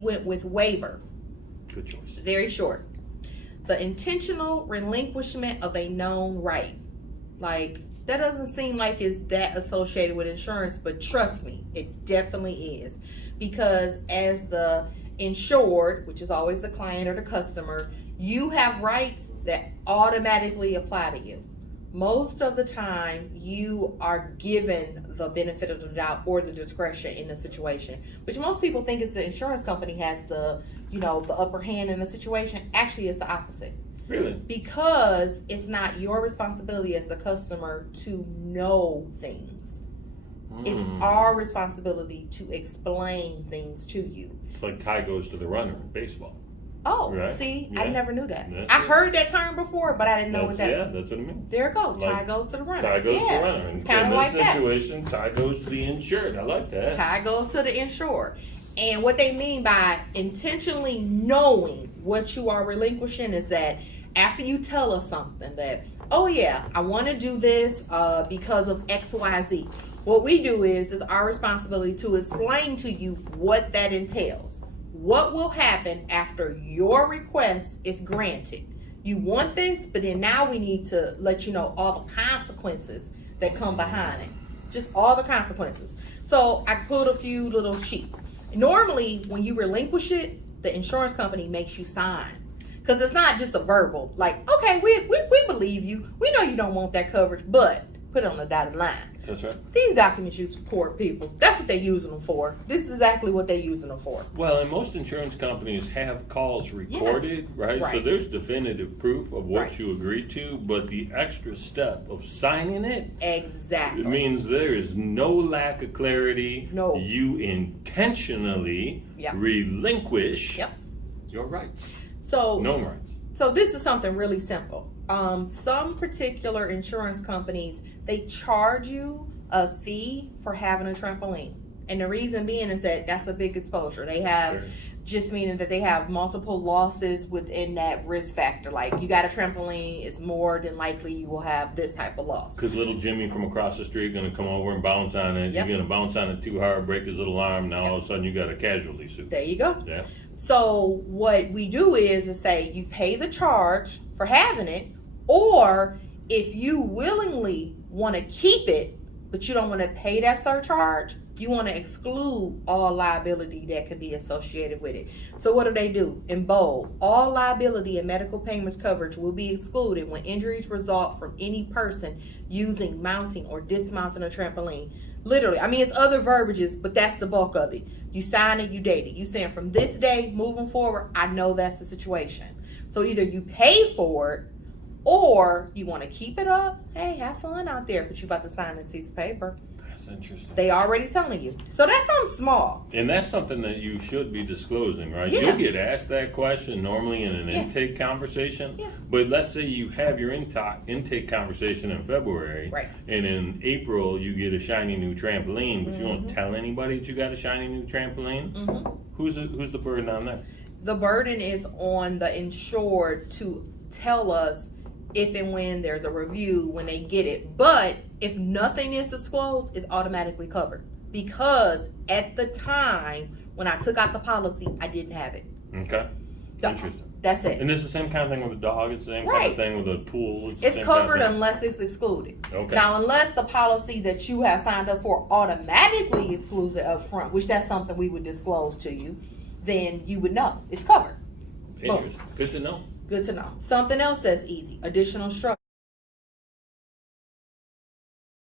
went with waiver. Good choice. Very short. The intentional relinquishment of a known right. Like, that doesn't seem like it's that associated with insurance, but trust me, it definitely is. Because as the insured, which is always the client or the customer, you have rights that automatically apply to you. Most of the time, you are given the benefit of the doubt or the discretion in the situation, which most people think is the insurance company has the upper hand in the situation. Actually, it's the opposite. Really? Because it's not your responsibility as the customer to know things. It's our responsibility to explain things to you. It's like tie goes to the runner in baseball. Oh, right? see, Yeah. I never knew that. That's I it. heard that term before, but I didn't know what that. Yeah, that's what it means. There it goes. Tie Like, goes to the runner. Tie goes to the runner. It's And kind in of this like that. situation, tie goes to the insured. I like that. Tie goes to the insured. And what they mean by intentionally knowing what you are relinquishing is that after you tell us something that, oh yeah, I want to do this because of X, Y, Z. What we do is our responsibility to explain to you what that entails. What will happen after your request is granted. You want this, but then now we need to let you know all the consequences that come behind it. Just all the consequences. So I pulled a few little sheets. Normally, when you relinquish it, the insurance company makes you sign. Because it's not just a verbal, like, okay, we believe you. We know you don't want that coverage, but put it on the dotted line. That's right. These documents use for court people. That's what they're using them for. This is exactly what they're using them for. Well, and most insurance companies have calls recorded, right? So there's definitive proof of what you agreed to, but the extra step of signing it, Exactly. it means there is no lack of clarity. No. You intentionally relinquish your rights. So No rights. So this is something really simple. Some particular insurance companies, they charge you a fee for having a trampoline. And the reason being is that that's a big exposure. They have, just meaning that they have multiple losses within that risk factor. Like, you got a trampoline, it's more than likely you will have this type of loss. Because little Jimmy from across the street going to come over and bounce on it. You're going to bounce on it too hard, break his little arm. Now all of a sudden you got a casualty suit. There you go. Yeah. So what we do is say you pay the charge for having it, or if you willingly want to keep it, but you don't want to pay that surcharge, you want to exclude all liability that could be associated with it. So what do? In bold, all liability and medical payments coverage will be excluded when injuries result from any person using, mounting, or dismounting a trampoline. Literally, I mean, it's other verbiages, but that's the bulk of it. You sign it, you date it. You saying from this day moving forward, I know that's the situation. So either you pay for it, or you want to keep it up. Hey, have fun out there, but you about to sign this piece of paper. That's interesting. They already telling you. So that's something small. And that's something that you should be disclosing, right? Yeah. You'll get asked that question normally in an intake conversation. Yeah. But let's say you have your intake conversation in February. Right. And in April, you get a shiny new trampoline, but you don't tell anybody that you got a shiny new trampoline. Who's the burden on that? The burden is on the insured to tell us if and when there's a review when they get it. But if nothing is disclosed, it's automatically covered. Because at the time when I took out the policy, I didn't have it. Okay. Interesting. That's it. And it's the same kind of thing with a dog. It's the same kind of thing with a pool. It's covered unless it's excluded. Okay. Now, unless the policy that you have signed up for automatically excludes it up front, which that's something we would disclose to you, then you would know. It's covered. Interesting. Good to know. Good to know. Something else that's easy. Additional